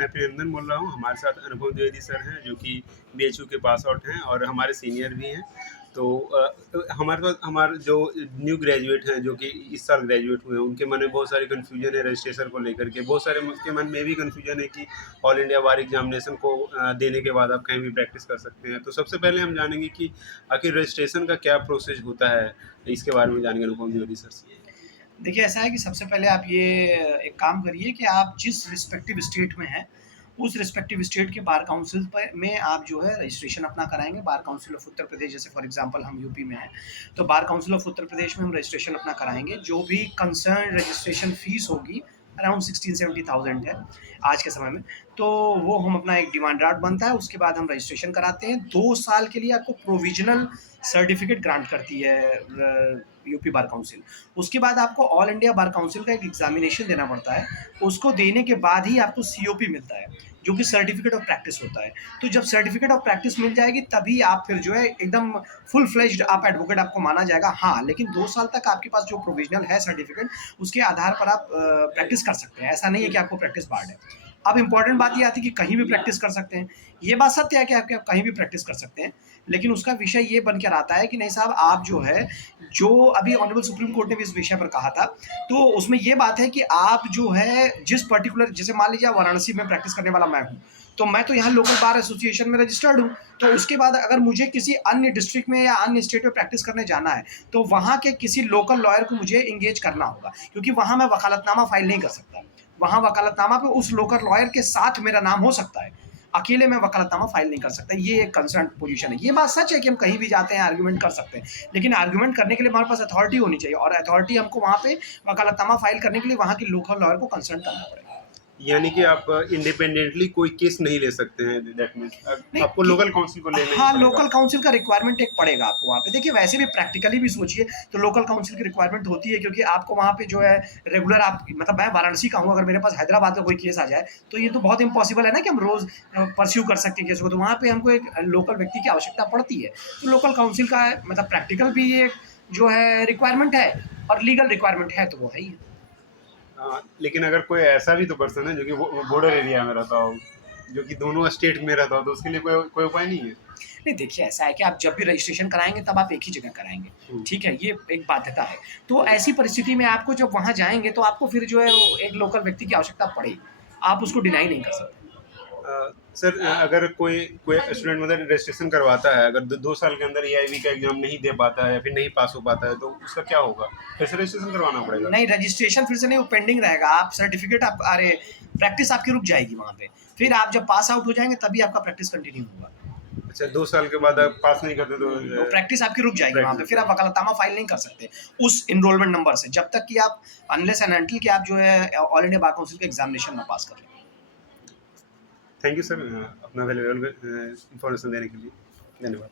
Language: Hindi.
मैं प्रियंदन बोल रहा हूँ। हमारे साथ अनुभव द्विवेदी सर हैं जो कि बीएचयू के पास आउट हैं और हमारे सीनियर भी हैं। तो हमारे पास हमारे जो न्यू ग्रेजुएट हैं जो कि इस साल ग्रेजुएट हुए हैं, उनके मन में बहुत सारी कन्फ्यूजन है रजिस्ट्रेशन को लेकर के। बहुत सारे के मन में भी कन्फ्यूजन है कि ऑल इंडिया बार एग्जामिनेशन को देने के बाद आप कहीं भी प्रैक्टिस कर सकते हैं। तो सबसे पहले हम जानेंगे कि आखिर रजिस्ट्रेशन का क्या प्रोसेस होता है, इसके बारे में जानेंगे अनुपम द्विवेदी सर से। देखिए, ऐसा है कि सबसे पहले आप ये एक काम करिए कि आप जिस रिस्पेक्टिव स्टेट में हैं, उस रिस्पेक्टिव स्टेट के बार काउंसिल में आप जो है रजिस्ट्रेशन अपना कराएँगे। Bar council of Uttar Pradesh, जैसे फॉर एग्ज़ाम्पल हम यूपी में हैं, तो bar council of Uttar Pradesh में हम रजिस्ट्रेशन अपना कराएँगे। जो भी कंसर्न रजिस्ट्रेशन फ़ीस होगी, अराउंड 16-17,000 है आज के समय में। तो वो हम अपना एक डिमांड ड्राफ्ट बनता है, उसके बाद हम रजिस्ट्रेशन कराते हैं। 2 साल के लिए आपको प्रोविज़नल सर्टिफ़िकेट ग्रांट करती है यूपी बार काउंसिल। उसके बाद आपको ऑल इंडिया बार काउंसिल का एक एग्जामिनेशन देना पड़ता है। उसको देने के बाद ही आपको सीओपी मिलता है, जो कि सर्टिफिकेट ऑफ प्रैक्टिस होता है। तो जब सर्टिफिकेट ऑफ प्रैक्टिस मिल जाएगी, तभी आप फिर जो है एकदम फुल फ्लेज्ड आप एडवोकेट आपको माना जाएगा। हाँ, लेकिन 2 साल तक आपके पास जो प्रोविजनल है सर्टिफिकेट, उसके आधार पर आप प्रैक्टिस कर सकते हैं। ऐसा नहीं है कि आपको प्रैक्टिस बार्ड है। अब इम्पॉर्टेंट बात ये आती है कि कहीं भी प्रैक्टिस कर सकते हैं। ये बात सत्य है कि आप कहीं भी प्रैक्टिस कर सकते हैं, लेकिन उसका विषय ये बन कर आता है कि नहीं साहब, आप जो है, जो अभी ऑनरेबल सुप्रीम कोर्ट ने भी इस विषय पर कहा था, तो उसमें ये बात है कि आप जो है जिस पर्टिकुलर, जैसे मान लीजिए वाराणसी में प्रैक्टिस करने वाला मैं हूँ, तो मैं तो यहाँ लोकल बार एसोसिएशन में रजिस्टर्ड हूँ। तो उसके बाद अगर मुझे किसी अन्य डिस्ट्रिक्ट में या अन्य स्टेट में प्रैक्टिस करने जाना है, तो वहाँ के किसी लोकल लॉयर को मुझे इंगेज करना होगा, क्योंकि वहाँ मैं वकालतनामा फाइल नहीं कर सकता। वहाँ वकालतनामा पे उस लोकल लॉयर के साथ मेरा नाम हो सकता है, अकेले मैं वकालतनामा फाइल नहीं कर सकता। ये एक कंसर्न पोजीशन है। ये बात सच है कि हम कहीं भी जाते हैं आर्ग्यूमेंट कर सकते हैं, लेकिन आर्ग्यूमेंट करने के लिए हमारे पास अथॉरिटी होनी चाहिए, और अथॉरिटी हमको वहाँ पे वकालतनामा फाइल करने के लिए वहाँ के लोकल लॉयर को कंसल्ट करना पड़ेगा। यानी कि आप इंडिपेंडेंटली कोई केस नहीं ले सकते हैं, दैट मीन्स नहीं आपको कि लोकल काउंसिल को लेना ही हाँ, पड़ेगा। लोकल काउंसिल का रिक्वायरमेंट एक पड़ेगा आपको वहाँ पे। देखिए, वैसे भी प्रैक्टिकली भी सोचिए तो लोकल काउंसिल की रिक्वायरमेंट होती है, क्योंकि आपको वहाँ पे जो है रेगुलर आप, मतलब मैं वाराणसी का हूँ, अगर मेरे पास हैदराबाद का कोई केस आ जाए, तो ये तो बहुत इम्पॉसिबल है ना कि हम रोज़ परस्यू कर सकें केस को। तो वहाँ पे हमको एक लोकल व्यक्ति की आवश्यकता पड़ती है। तो लोकल काउंसिल का मतलब प्रैक्टिकल भी एक जो है रिक्वायरमेंट है, और लीगल रिक्वायरमेंट है, तो वो है ही है। लेकिन अगर कोई ऐसा भी तो पर्सन है जो कि बॉर्डर एरिया में रहता हो, जो कि दोनों स्टेट में रहता हो, तो उसके लिए कोई कोई उपाय नहीं है? नहीं, देखिए, ऐसा है कि आप जब भी रजिस्ट्रेशन कराएँगे तब आप एक ही जगह कराएँगे, हम्म। ठीक है? ये एक बाध्यता है। तो ऐसी परिस्थिति में आपको जब वहाँ जाएँगे, तो आपको फिर जो है वो एक लोकल व्यक्ति की आवश्यकता पड़ेगी। आप उसको डिनाई नहीं कर सकते। सर, अगर कोई कोई स्टूडेंट मतलब रजिस्ट्रेशन करवाता है, अगर 2 साल के अंदर एआईबी का एग्जाम नहीं दे पाता है या फिर नहीं पास हो पाता है, तो उसका क्या होगा? फिर से रजिस्ट्रेशन करवाना पड़ेगा? नहीं, रजिस्ट्रेशन फिर से नहीं, वो पेंडिंग रहेगा। आप सर्टिफ़िकेट आप, अरे! प्रैक्टिस आपकी रुक जाएगी वहाँ पे। फिर आप जब पास आउट हो जाएँगे, तभी आपका प्रैक्टिस कंटिन्यू होगा। अच्छा, 2 साल के बाद आप पास नहीं करते तो वो प्रैक्टिस आपकी रुक जाएगी वहाँ पे। फिर प्रैक्टिस। आप वकालतनामा फाइल नहीं कर सकते उस एनरोलमेंट नंबर से, जब तक कि आप, अनलेस एंड अनटिल कि आप जो है ऑल इंडिया बार काउंसिल के एग्जामिनेशन ना पास कर लें। थैंक यू सर, अपना वैल्यूएबल इंफॉर्मेशन देने के लिए। धन्यवाद।